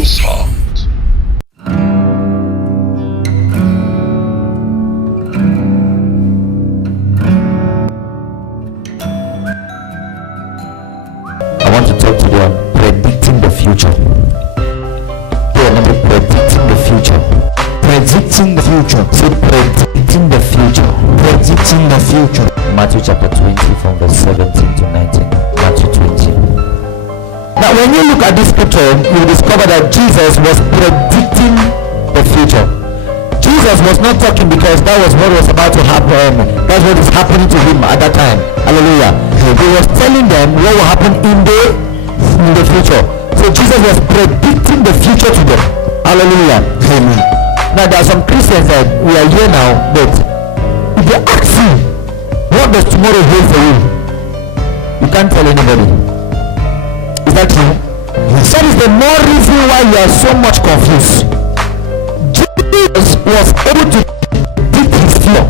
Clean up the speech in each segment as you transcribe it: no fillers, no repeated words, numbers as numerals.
your sound. I want to talk to you on predicting the future. Predicting the future. Predicting the future. Say predicting the future. Predicting the future. Matthew chapter 20 from verse 17 to 19. Matthew 20. Now when you look at this scripture, you will discover that Jesus was predicting the future. Jesus was not talking because that was what was about to happen. That's what is happening to him at that time. Hallelujah. He was telling them what will happen in the future. So Jesus was predicting the future to them. Hallelujah. Amen. Now there are some Christians that we are here now, but if they ask you, what does tomorrow hold for you? You can't tell anybody. Is that true? Yes. That is the more reason why you are so much confused. Jesus was able to predict his fear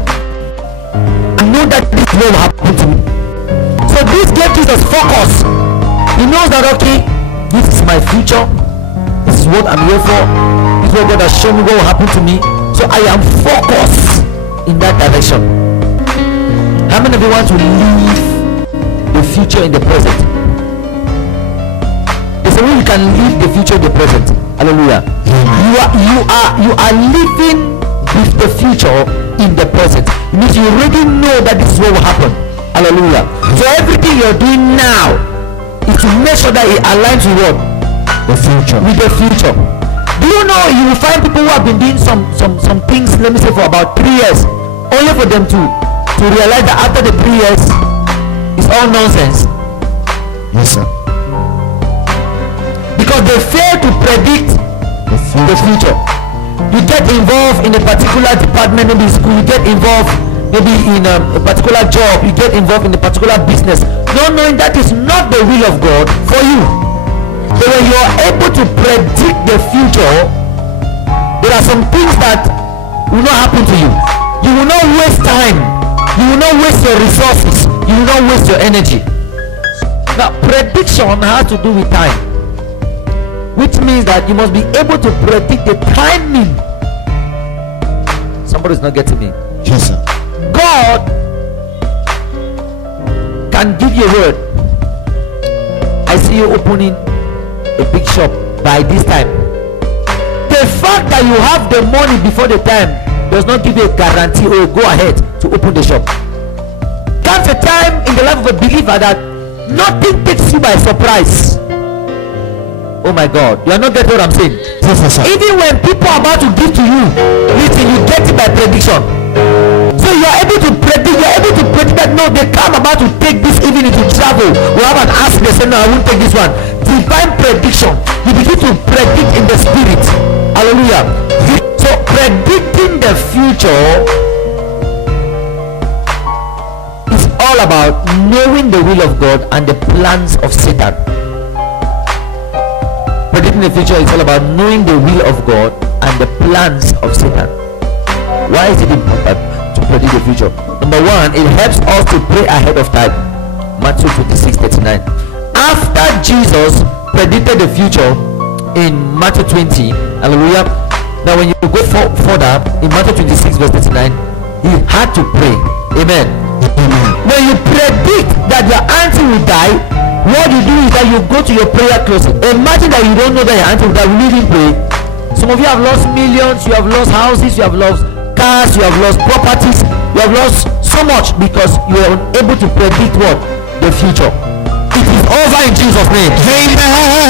and know that this will happen to me. So this gave Jesus focus. He knows that, okay, this is my future. This is what I'm here for. This is what God has shown me what will happen to me. So I am focused in that direction. How many of you want to live the future in the present? There's a way you can live the future in the present. Hallelujah. You are living with the future in the present. It means you already know that this is what will happen. Hallelujah. So everything you're doing now is to make sure that it aligns with what? The future. With the future. Do you know you will find people who have been doing some things, let me say, for about 3 years, only for them to realize that after the 3 years it's all nonsense. Yes, sir. Because they fail to predict the future. You get involved in a particular department, maybe school, you get involved maybe in a particular job, you get involved in a particular business, not knowing that is not the will of God for you. So when you are able to predict the future, there are some things that will not happen to you. You will not waste time. You will not waste your resources. You will not waste your energy. Now, prediction has to do with time, which means that you must be able to predict the timing. Somebody's not getting me. Yes, sir. God can give you a word. I see you opening a big shop by this time. The fact that you have the money before the time does not give you a guarantee or a go ahead to open the shop. Comes a time in the life of a believer that nothing takes you by surprise. Oh my God, you are not getting what I'm saying. Professor. Even when people are about to give to you, listen, you get it by prediction. So you are able to predict that no, they come about to take this even if you travel. We have an ask, they say no, I won't take this one. Divine prediction. You begin to predict in the spirit. Hallelujah. So predicting the future is all about knowing the will of God and the plans of Satan. Predicting the future is all about knowing the will of God and the plans of Satan. Why is it important to predict the future? Number one, it helps us to pray ahead of time. Matthew 26:39. After Jesus predicted the future in Matthew 20, hallelujah. Now when you go further in Matthew 26 verse 39, he had to pray. Amen. When you predict that your auntie will die, what you do is that you go to your prayer closet. Imagine that you don't know that your auntie will die. Will you even pray? Some of you have lost millions, you have lost houses, you have lost cars, you have lost properties, you have lost so much because you are unable to predict what? The future. It is over in Jesus' name. Amen.